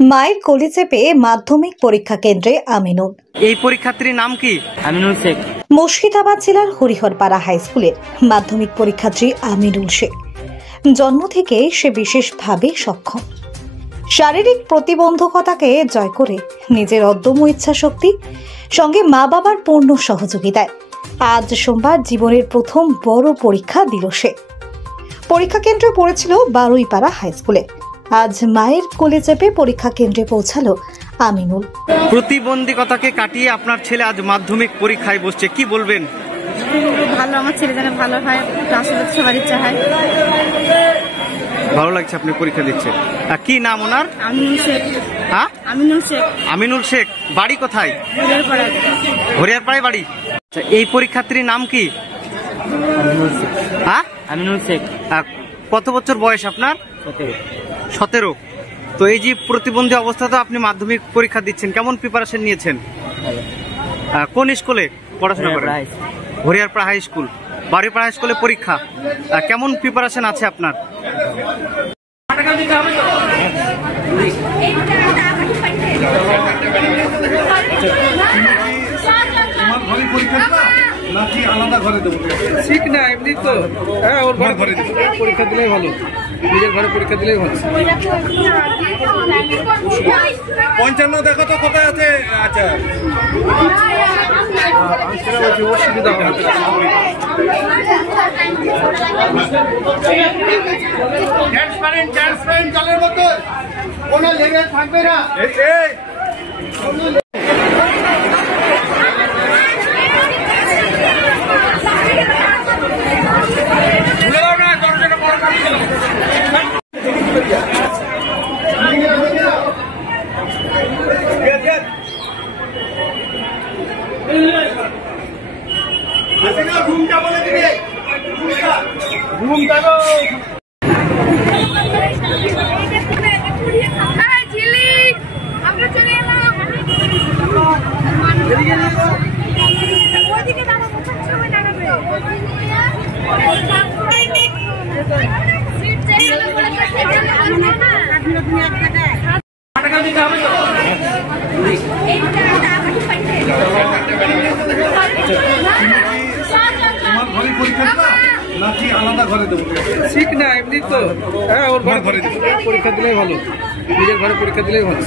মায়ের কোলে চেপে মাধ্যমিক পরীক্ষা কেন্দ্রে আমিনুল। এই পরীক্ষার্থীর নাম কি? আমিনুল শেখ। মুর্শিদাবাদ জেলার হরিহরপাড়া হাই স্কুলের মাধ্যমিক পরীক্ষার্থী আমিনুল শেখ। জন্ম থেকে সে বিশেষভাবে সক্ষম। শারীরিক প্রতিবন্ধকতাকে জয় করে নিজের অদম্য ইচ্ছাশক্তি সঙ্গে মা বাবার পূর্ণ সহযোগিতায় আজ সোমবার জীবনের প্রথম বড় পরীক্ষা দিল সে। পরীক্ষা কেন্দ্রে পড়েছিল বারুইপাড়া হাই স্কুলে। আজ মায়ের কোলে চেপে পরীক্ষা কেন্দ্রে পৌঁছালো আমিনুল। প্রতিবন্ধকতাকে কাটিয়ে আপনার ছেলে আজ মাধ্যমিক পরীক্ষায় বসছে, কি বলবেন? ভালো, আমার ছেলে যেন ভালো হয়, সবার ইচ্ছা হয়। ভালো লাগছে আপনি পরীক্ষা দিচ্ছেন। কি নাম ওনার? আমিনুল শেখ। হ্যাঁ, আমিনুল শেখ। আমিনুল শেখ। বাড়ি কোথায়? হরিহরপাড়ায় বাড়ি। এই পরীক্ষার্থীর নাম কি? হ্যাঁ, আমিনুল শেখ। কত বছর বয়স আপনার? 17। তো এই যে প্রতিবন্ধী অবস্থাতে আপনি মাধ্যমিক পরীক্ষা দিচ্ছেন, কেমন প্রিপারেশন নিয়েছেন? কোন স্কুলে পড়াশোনা করেন? Hariharpara high school. Baruipara high স্কুলে পরীক্ষা, কেমন প্রিপারেশন আছে আপনার? নাকি আলাদা ঘরে দেবো? ঠিক না, এমনি তো। হ্যাঁ, ওর ঘরে ঘরে দেবো। পরীক্ষা দিলেই ভালো, নিজের ঘরে পরীক্ষা দিলেই ভালো। 55 দেখো তো কোথায় আছে। আচ্ছা, অসুবিধা হবে। ট্রান্সপারেন্ট জলের বোতল কোনো লেভেল থাকবে না। ঘুমটা বলে দিবে, ঘুমটা নাকি আলাদা ঘরে দেবো? ঠিক না, এমনি তো। হ্যাঁ, ওর ঘরে ঘরে দেবো। পরীক্ষা দিলেই ভালো, নিজের ঘরে পরীক্ষা দিলেই ভালো।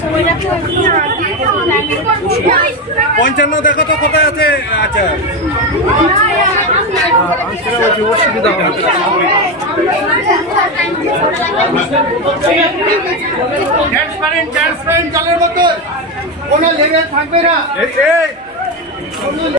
55 দেখো তো কোথায় আছে। আচ্ছা, অসুবিধা হবে। ট্রান্সপারেন্ট জলের বোতল কোনো লেভেল থাকবে না।